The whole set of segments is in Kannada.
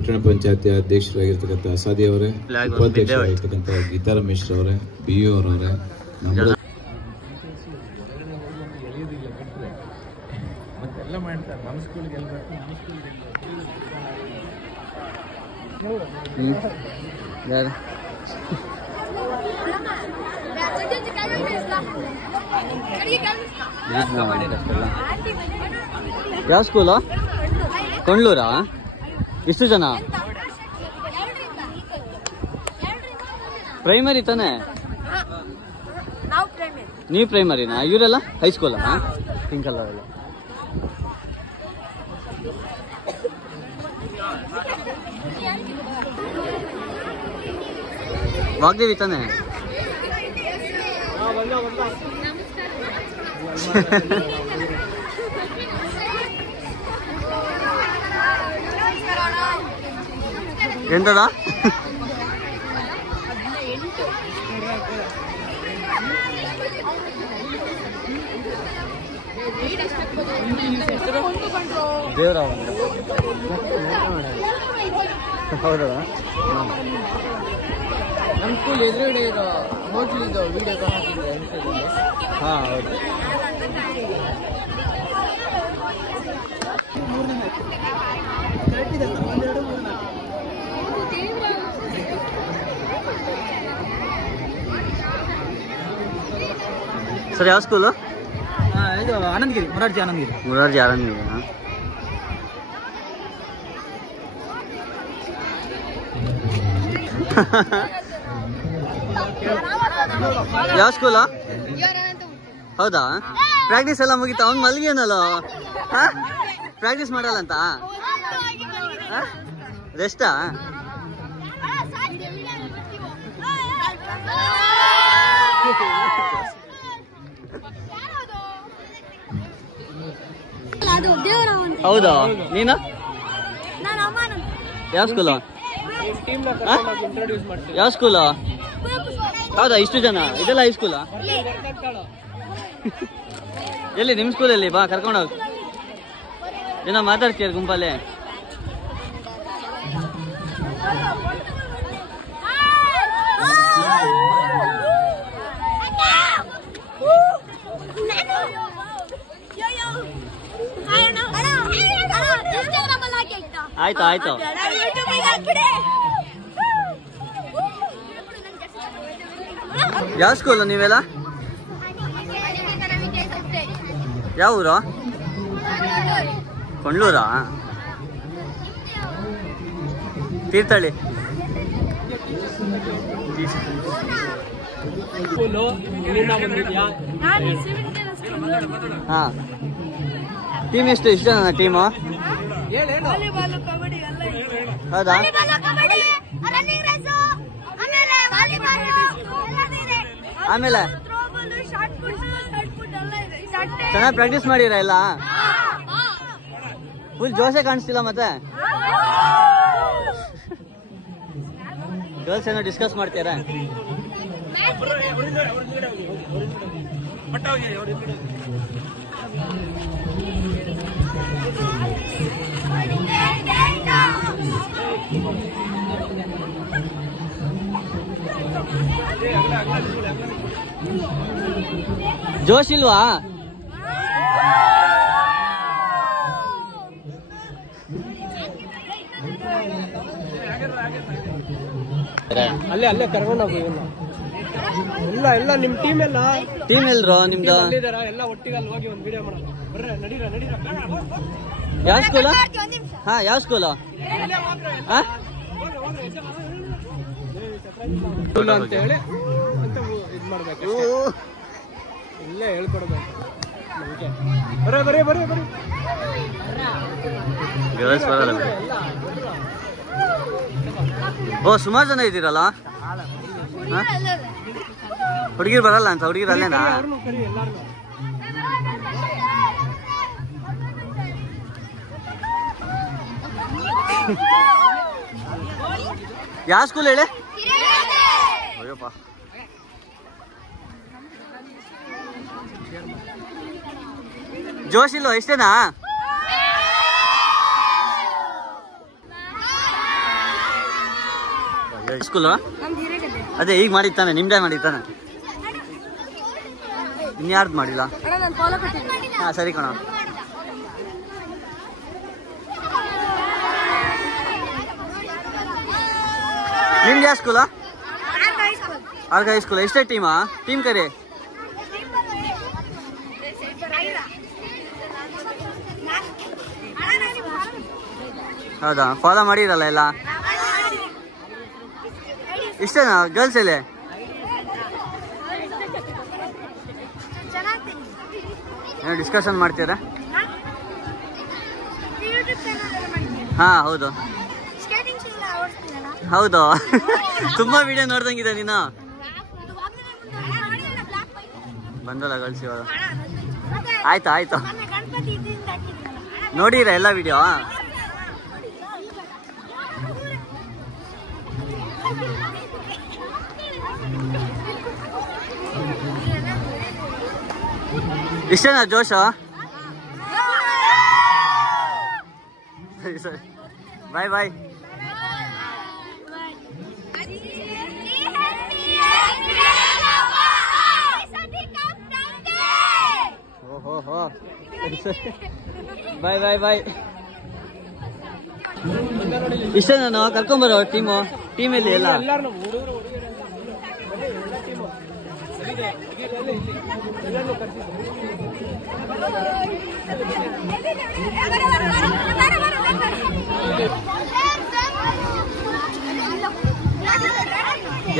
ಪಟ್ಟಣ ಪಂಚಾಯತಿ ಅಧ್ಯಕ್ಷರಾಗಿರ್ತಕ್ಕಂಥ ಅಸಾದಿ ಅವರೇ, ಉಪಾಧ್ಯಕ್ಷರಾಗಿರ್ತಕ್ಕಂಥ ಗೀತಾ ರಮೇಶ್ ಅವರೇ, BU ಅವರವರೇ, ಯಾವ ಸ್ಕೂಲು? ಕೊಂಡ್ಲೂರಾ? ಎಷ್ಟು ಜನ? ಪ್ರೈಮರಿ ತಾನೆ? ನೀವು ಪ್ರೈಮರಿನಾ? ಇವರೆಲ್ಲ ಹೈಸ್ಕೂಲಾ? ಪಿಂಕ್ ಕಲರ್ ಎಲ್ಲ. ವಾಗ್ದೇವಿ ತಾನೆ? ಎಂತದ? ದೇವರ ಹೌದಾ? ನಮ್ಮ ಸ್ಕೂಲ್ ಎದುರುಗಡೆ ಇರೋ ಹೋಟ್ಲಿದ್ದು ವಿಡಿಯೋ ಹಾಕಿದ್ರೆ. ಹಾಂ ಹೌದು. ಸರ್ ಯಾವ ಸ್ಕೂಲು? ಇದು ಆನಂದಗಿರಿ, ಮೊರಾರ್ಜಿ ಆನಂದಗಿರಿ. ಮೊರಾರ್ಜಿ ಆನಂದಗಿರಿ. ಯಾವ ಸ್ಕೂಲಾ? ಹೌದಾ? ಪ್ರಾಕ್ಟೀಸ್ ಎಲ್ಲ ಮುಗಿತಾ? ಅವ್ನು ಮಲ್ಗೇನಲ್ಲ, ಪ್ರಾಕ್ಟೀಸ್ ಮಾಡಲ್ಲ ಅಂತ ರೆಸ್ಟಾ? ಹೌದಾ? ನೀನು ಯಾವ ಸ್ಕೂಲು? ಯಾವ ಸ್ಕೂಲು? ಹೌದಾ? ಇಷ್ಟು ಜನ? ಇದೆಲ್ಲ ಹೈಸ್ಕೂಲಾ? ಎಲ್ಲಿ ನಿಮ್ಮ ಸ್ಕೂಲಲ್ಲಿ? ಬಾ ಕರ್ಕೊಂಡೋಗಿ. ಏನೋ ಮಾತಾಡ್ತೀರ ಗುಂಪಲ್ಲೇ? ಆಯ್ತು ಆಯ್ತು. ಯಾವ ಸ್ಕೂಲು ನೀವೆಲ್ಲ? ಯಾವ ಊರು? ಕೊಂಡ್ಲೂರಾ? ತೀರ್ಥಹಳ್ಳಿ. ಹಾ. ಟೀಮ್ ಎಷ್ಟು ಜನ ಟೀಮು? ಹೌದಾ? ಆಮೇಲೆ ಚೆನ್ನಾಗಿ ಪ್ರಾಕ್ಟೀಸ್ ಮಾಡಿರ ಎಲ್ಲ? ಫುಲ್ ಜೋಶೆ ಕಾಣಿಸ್ತಿಲ್ಲ ಮತ್ತೆ. ಗರ್ಲ್ಸ್ ಏನೋ ಡಿಸ್ಕಸ್ ಮಾಡ್ತೀರಾ? ಜೋಶ್ ಇಲ್ವಾ? ಅಲ್ಲೇ ಅಲ್ಲೇ ಕರ್ಕೊಂಡು ಹೋಗಿ. ಇಲ್ಲ ಇಲ್ಲ ನಿಮ್ ಟೀಮ್ ಎಲ್ಲ ಟೀಮ್ ಎಲ್ರು ನಿಮ್ದು? ಎಲ್ಲ ಒಟ್ಟಿಗೆ ಅಲ್ಲಿ ಹೋಗಿ ಒಂದು ವಿಡಿಯೋ ಮಾಡೋಣ. ಬರ್ರೆ ನಡೀರ ನಡೀರ. ಯಾವ ಸ್ಕೂಲು? ಹಾ ಯಾವ ಸ್ಕೂಲು? ಅಂತ ಹೇಳಿ ಅಂತ ಇದು ಮಾಡ್ಬೇಕು. ಇಲ್ಲೇ ಹೇಳ್ಕೊಡ್ಬೇಕು. ಬರೇ ಬರೇ ಬರೇ ಬರೀ ಗರ್ಲ್ಸ್ ಬರಲ್ಲ. ಓ ಸುಮಾರು ಜನ ಇದ್ದೀರಲ್ಲ? ಹುಡುಗಿರು ಬರಲ್ಲ ಅಂತ? ಹುಡುಗಿರು ಅಲ್ಲೇನಾ? ಯಾವ ಸ್ಕೂಲ್ ಹೇಳಿ? ಅಯ್ಯಪ್ಪ. ಜೋಶ್ ಇಲ್ವ? ಇಷ್ಟೇನಾ? ಸ್ಕೂಲು ಅದೇ ಈಗ ಮಾಡಿತ್ತಾನೆ, ನಿಮ್ದೇ ಮಾಡಿತ್ತಾನೆ, ಇನ್ಯಾರ್ದು ಮಾಡಿಲ್ಲ. ಹಾಂ ಸರಿ ಕಣ. ನಿಮ್ದು ಯಾವ ಸ್ಕೂಲಾ? ಆರ್ಗ ಹೈಸ್ಕೂಲ್. ಎಷ್ಟೇ ಟೀಮಾ? ಟೀಮ್ ಕರಿ. ಹೌದಾ, ಫಾಲೋ ಮಾಡಿರಲ್ಲ ಎಲ್ಲ? ಇಷ್ಟೇನಾ ಗರ್ಲ್ಸ್ ಅಲ್ಲಿ? ಏನು ಡಿಸ್ಕಷನ್ ಮಾಡ್ತೀರಾ? ಹಾಂ ಹೌದು ಹೌದು. ತುಂಬಾ ವಿಡಿಯೋ ನೋಡ್ದಂಗಿದೆ ನೀನು. ಬಂದಲ್ಲ ಗರ್ಲ್ಸ್ ಇವಾಗ. ಆಯ್ತಾ ಆಯ್ತು, ನೋಡಿರ ಎಲ್ಲ ವಿಡಿಯೋ? ಇಷ್ಟೇನಾ ಜೋಶ? ಸರಿ ಸರಿ, ಬಾಯ್ ಬಾಯ್. ಓಹೋ, ಬಾಯ್ ಬಾಯ್ ಬಾಯ್. ಇಷ್ಟ ನಾನು ಕರ್ಕೊಂಬರೋ ಟೀಮ್ ಇಲ್ಲಿ ಎಲ್ಲ.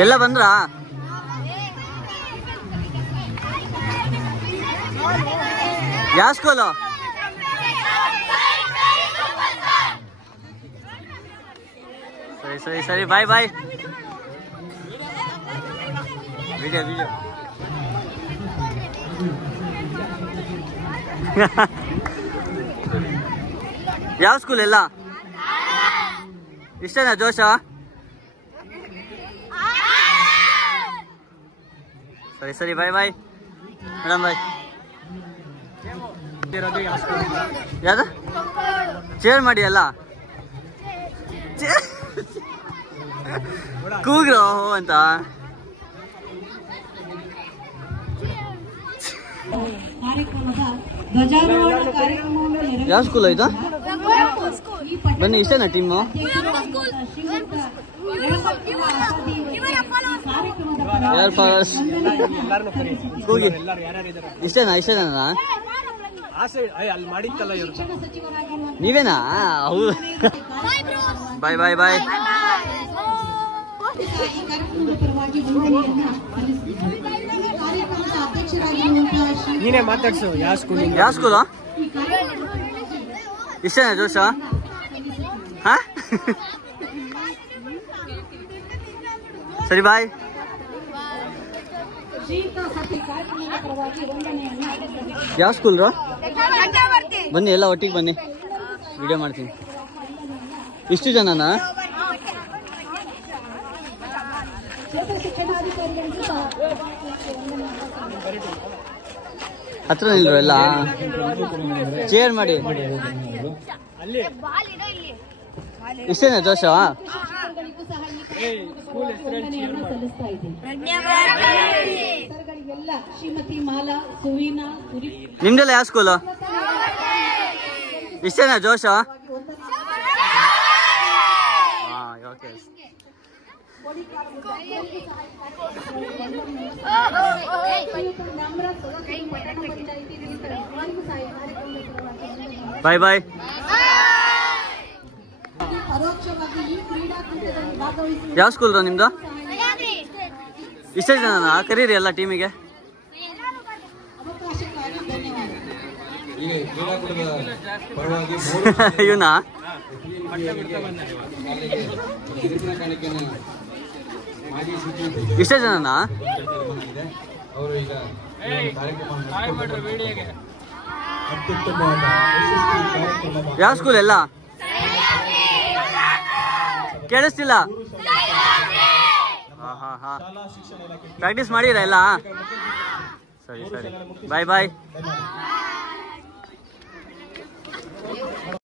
ಎಲ್ಲ ಬಂದ್ರಾ? ಯಾವ ಸ್ಕೂಲು? ಸರಿ ಸರಿ ಸರಿ, ಬಾಯ್ ಬಾಯ್. Video video. ಯಾವ ಸ್ಕೂಲ್ ಎಲ್ಲ? ಇಷ್ಟೇನಾ ಜೋಶ? ಸರಿ ಸರಿ, ಬಾಯ್ ಬಾಯ್ ಮೇಡಮ್, ಬಾಯ್. ಯಾವ್ದು ಚೇರ್ ಮಾಡಿ ಅಲ್ಲ? ಕೂಗ್ರೋ ಅಂತ. ಯಾವ ಸ್ಕೂಲ್ ಆಯ್ತಾ? ಬನ್ನಿ, ಇಷ್ಟೇನಾ ಟೀಮು? ಕೂಗಿ ಇಷ್ಟೇನಾ? ಇಷ್ಟೇನಾ? ನೀವೇನಾ? ಹೌದು. ಬಾಯ್ ಬಾಯ್ ಬಾಯ್. ನೀನೇ ಮಾತಾಡ್ಸು. ಯಾವ ಸ್ಕೂಲ್? ಯಾವ ಸ್ಕೂಲು? ಇಷ್ಟೇನಾ ಜೋಶ? ಹಾ ಸರಿ, ಬಾಯ್. ಯಾವ ಸ್ಕೂಲ್ ರೋ? ಬನ್ನಿ ಎಲ್ಲ ಒಟ್ಟಿಗೆ ಬನ್ನಿ, ವಿಡಿಯೋ ಮಾಡ್ತೀನಿ. ಇಷ್ಟು ಜನನಾ? ಹತ್ರ ನಿಲ್ರು ಎಲ್ಲ. ಚೇರ್ ಮಾಡಿ. ಇಷ್ಟೇನಾ ಜೋಶ? ನಿಮ್ದೆಲ್ಲ ಯಾವ ಸ್ಕೂಲು? ಇಷ್ಟೇನಾ ಜೋಶ? ಓಕೆ. ಬಾಯ್ ಬಾಯ್. ಯಾವ ಸ್ಕೂಲ್ ನಿಮ್ದು? ಇಷ್ಟೇ ಜನನಾ? ಕರೀರಿ ಎಲ್ಲ ಟೀಮಿಗೆ. ಇವನಾ? ಇಷ್ಟೇ ಜನನಾ? ಯಾವ ಸ್ಕೂಲ್ ಎಲ್ಲ? ಕೇಳಿಸ್ತಿಲ್ಲ. ಹಾ ಪ್ರಾಕ್ಟೀಸ್ ಮಾಡಿರ ಎಲ್ಲ? ಸರಿ ಸರಿ, ಬಾಯ್ ಬಾಯ್.